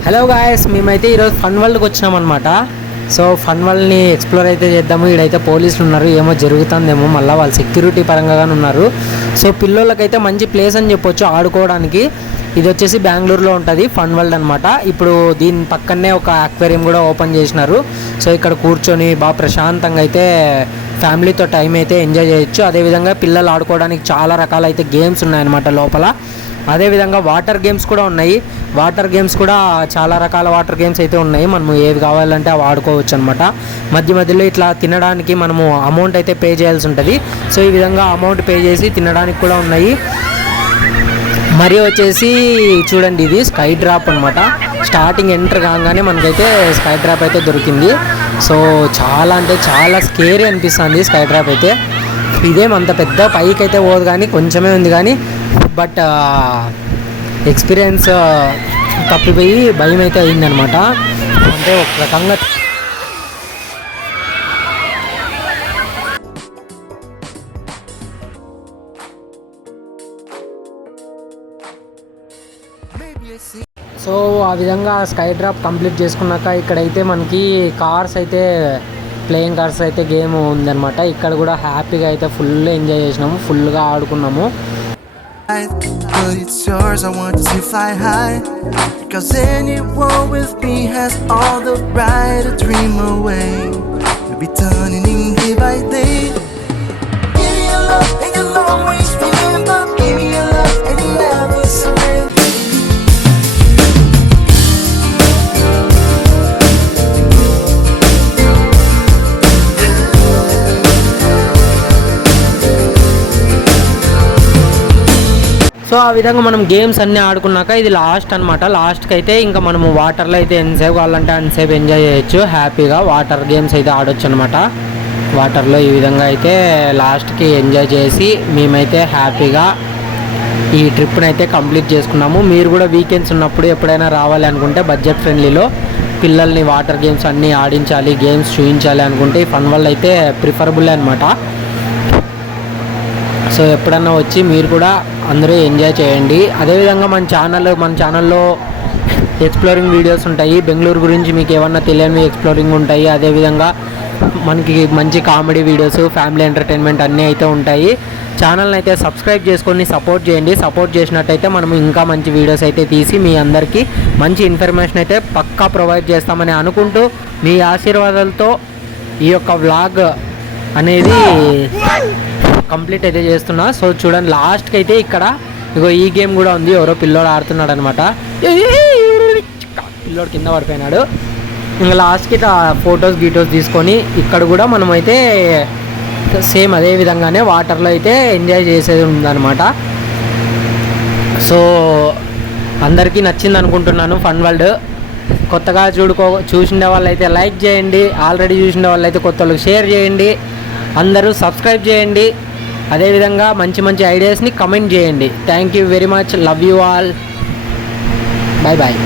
Hello guys, మేమైతే ఈరోజు fun వరల్డ్కి వచ్చినామన్నమాట. So fun వరల్డ్ని explore అయితే చేద్దాము. ఈడైతే పోలీసులు ఉన్నారు, ఏమో జరుగుతుందేమో, మళ్ళీ వాళ్ళు సెక్యూరిటీ పరంగానే ఉన్నారు. సో పిల్లలకైతే మంచి ప్లేస్ అని చెప్పొచ్చు ఆడుకోవడానికి. ఇది వచ్చేసి బెంగళూరులో ఉంటుంది ఫన్ వరల్డ్ అనమాట. ఇప్పుడు దీని పక్కనే ఒక అక్వేరియం కూడా ఓపెన్ చేసినారు. సో ఇక్కడ కూర్చొని బాగా ప్రశాంతంగా అయితే ఫ్యామిలీతో టైం అయితే ఎంజాయ్ చేయొచ్చు. అదేవిధంగా పిల్లలు ఆడుకోవడానికి చాలా రకాల అయితే గేమ్స్ ఉన్నాయన్నమాట లోపల. అదేవిధంగా వాటర్ గేమ్స్ కూడా ఉన్నాయి. వాటర్ గేమ్స్ కూడా చాలా రకాల వాటర్ గేమ్స్ అయితే ఉన్నాయి. మనము ఏవి కావాలంటే అవి ఆడుకోవచ్చు అనమాట. మధ్య మధ్యలో ఇట్లా తినడానికి మనము అమౌంట్ అయితే పే చేయాల్సి ఉంటుంది. సో ఈ విధంగా అమౌంట్ పే చేసి తినడానికి కూడా ఉన్నాయి. మరి వచ్చేసి చూడండి, ఇది స్కై డ్రాప్ అనమాట. స్టార్టింగ్ ఎంటర్ కాగానే మనకైతే స్కై డ్రాప్ అయితే దొరికింది. సో చాలా అంటే చాలా స్కేరీ అనిపిస్తుంది స్కై డ్రాప్ అయితే. ఇదేమంత పెద్ద పైకి అయితే పోదు కానీ కొంచెమే ఉంది కానీ, బట్ ఎక్స్పీరియన్స్ తప్పిపోయి భయం అయితే అయిందనమాట. అంటే ఒక రకంగా సో ఆ విధంగా స్కై డ్రాప్ కంప్లీట్ చేసుకున్నాక ఇక్కడైతే మనకి కార్స్ అయితే ప్లేయింగ్ కార్స్ అయితే గేమ్ ఉందన్నమాట. ఇక్కడ కూడా హ్యాపీగా అయితే ఫుల్ ఎంజాయ్ చేసినాము, ఫుల్గా ఆడుకున్నాము. But it's yours, I want to fly high, because anyone with me has all the right to dream away. We'll be turning in day by day. Give me your love and you'll always remember. Give me your love and you'll never surrender. So ఆ విధంగా మనం games అన్నీ ఆడుకున్నాక ఇది last అనమాట. లాస్ట్కి అయితే ఇంకా మనము వాటర్లో అయితే ఎంతసేపు కావాలంటే అంతసేపు ఎంజాయ్ చేయొచ్చు. హ్యాపీగా వాటర్ గేమ్స్ అయితే ఆడొచ్చు అనమాట. వాటర్లో ఈ విధంగా అయితే లాస్ట్కి ఎంజాయ్ చేసి మేమైతే హ్యాపీగా ఈ ట్రిప్ని అయితే కంప్లీట్ చేసుకున్నాము. మీరు కూడా వీకెండ్స్ ఉన్నప్పుడు ఎప్పుడైనా రావాలి అనుకుంటే బడ్జెట్ ఫ్రెండ్లీలో పిల్లల్ని వాటర్ గేమ్స్ అన్నీ ఆడించాలి, గేమ్స్ చూపించాలి అనుకుంటే ఈ ఫన్ వరల్డ్ అయితే ప్రిఫరబుల్ అనమాట. సో ఎప్పుడన్నా వచ్చి మీరు కూడా అందరూ ఎంజాయ్ చేయండి. అదేవిధంగా మన ఛానల్లో ఎక్స్ప్లోరింగ్ వీడియోస్ ఉంటాయి. బెంగళూరు గురించి మీకు ఏమన్నా తెలియని ఎక్స్ప్లోరింగ్ ఉంటాయి. అదేవిధంగా మనకి మంచి కామెడీ వీడియోస్, ఫ్యామిలీ ఎంటర్టైన్మెంట్ అన్నీ అయితే ఉంటాయి. ఛానల్ని అయితే సబ్స్క్రైబ్ చేసుకొని సపోర్ట్ చేయండి. సపోర్ట్ చేసినట్టయితే మనం ఇంకా మంచి వీడియోస్ అయితే తీసి మీ అందరికీ మంచి ఇన్ఫర్మేషన్ అయితే పక్కా ప్రొవైడ్ చేస్తామని అనుకుంటూ మీ ఆశీర్వాదాలతో ఈ యొక్క వ్లాగ్ అనేది కంప్లీట్ అయితే చేస్తున్నా. సో చూడండి, లాస్ట్కి అయితే ఇక్కడ ఇగో ఈ గేమ్ కూడా ఉంది. ఎవరో పిల్లోడు ఆడుతున్నాడు అనమాట. పిల్లోడు కింద పడిపోయినాడు. ఇంకా లాస్ట్కి ఇట్లా ఫొటోస్ తీసుకొని ఇక్కడ కూడా మనమైతే సేమ్ అదే విధంగానే వాటర్లో అయితే ఎంజాయ్ చేసేది ఉందన్నమాట. సో అందరికీ నచ్చింది అనుకుంటున్నాను ఫన్ వరల్డ్. కొత్తగా చూసిండే వాళ్ళైతే లైక్ చేయండి, ఆల్రెడీ చూసిండే వాళ్ళైతే కొత్త వాళ్ళకి షేర్ చేయండి, అందరూ సబ్స్క్రైబ్ చేయండి. అదేవిధంగా మంచి మంచి ఐడియాస్ని కమెంట్ చేయండి. Thank you very much, love you all, bye bye.